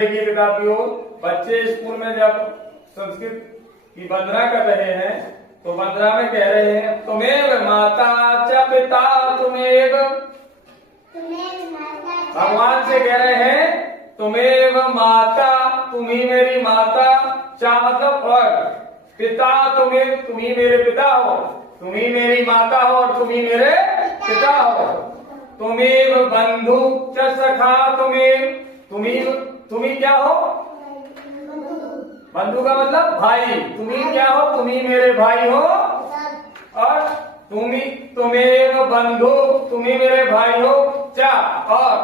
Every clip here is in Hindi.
की किताब की ओर बच्चे स्कूल में जब संस्कृत की वंदना कर रहे हैं तो वंदना में कह रहे हैं तुमेव माता च पिता तुमेव। भगवान से कह रहे हैं तुमेव माता, तुम्ही मेरी माता, चा मतलब और, पिता तुम्ही मेरे पिता हो, तुम्ही मेरी माता हो और तुम्ही मेरे पिता हो। तुमेव बंधु च सखा तुम्ही क्या हो? बंधु का मतलब भाई। तुम्ही क्या हो? तुम्ही मेरे भाई हो। और तुम्हें बंधु, तुम्ही मेरे भाई हो। चा और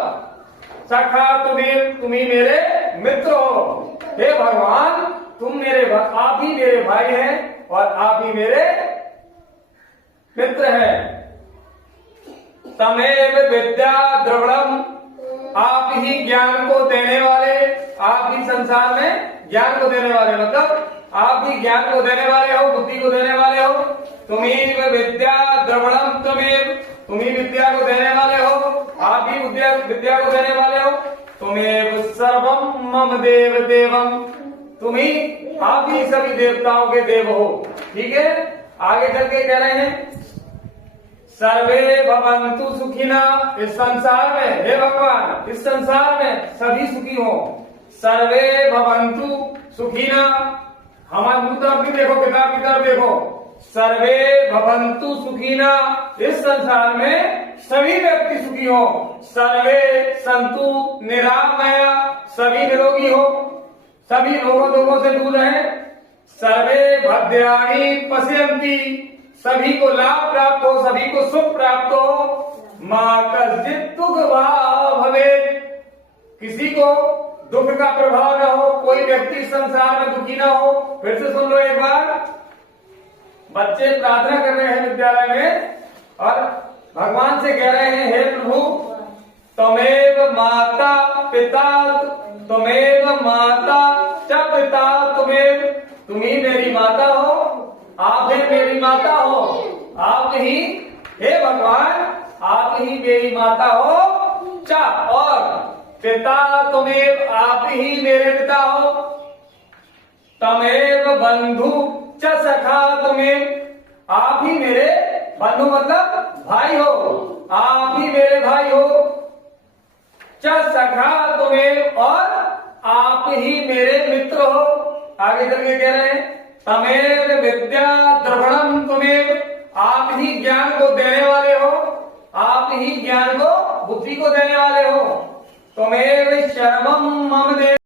सखा तुम्ही मेरे मित्र हो। हे भगवान, आप ही मेरे भाई हैं और आप ही मेरे मित्र हैं। तमेव विद्या द्रविणम, आप ही ज्ञान को देने वाले, आप ही संसार में ज्ञान को देने वाले, मतलब आप ही ज्ञान को देने वाले हो, बुद्धि को देने वाले हो। तुम्हें विद्या द्रविणम, तुम्ही विद्या को देने वाले हो, आप ही विद्या को देने वाले हो। तुम्हें सर्वम मम देव देवम, आप ही सभी देवताओं के देव हो। ठीक है, आगे चल के कह रहे हैं सर्वे भवन्तु सुखिना, इस संसार में, हे भगवान, इस संसार में सभी सुखी हो। सर्वे भवन्तु सुखिना, हमारे मुंह तरफ भी देखो, किताब की तरफ देखो। सर्वे भवन्तु सुखिना, इस संसार में सभी व्यक्ति सुखी हो। सर्वे संतु निरामया, सभी निरोगी हो, सभी रोगों से दूर रहे। सर्वे भद्राणि पश्यन्ति, सभी को लाभ प्राप्त हो, सभी को सुख प्राप्त हो। मां कश्चित् दुःख भवेत्, किसी को दुख का प्रभाव न हो, कोई व्यक्ति संसार में दुखी न हो। फिर से सुन लो एक बार, बच्चे प्रार्थना कर रहे हैं विद्यालय में और भगवान से कह रहे हैं हे प्रभु, त्वमेव माता पिता, त्वमेव माता च पिता तुमेव, तुम्ही मेरी माता हो, आप ही मेरी माता हो, आप ही, हे भगवान, आप ही मेरी माता हो। चा और पिता तुमेव, आप ही मेरे पिता हो। तमेव बंधु च सखा तुमेव, आप ही मेरे बंधु मतलब भाई हो, आप ही मेरे भाई हो। च सखा तुमेव, और आप ही मेरे मित्र हो। आगे चल के कह रहे हैं तमेव विद्या द्रविणम तुमेव, आप ही ज्ञान को देने वाले हो, आप ही ज्ञान को, बुद्धि को देने वाले हो। तुमेव शर्मम मम देव।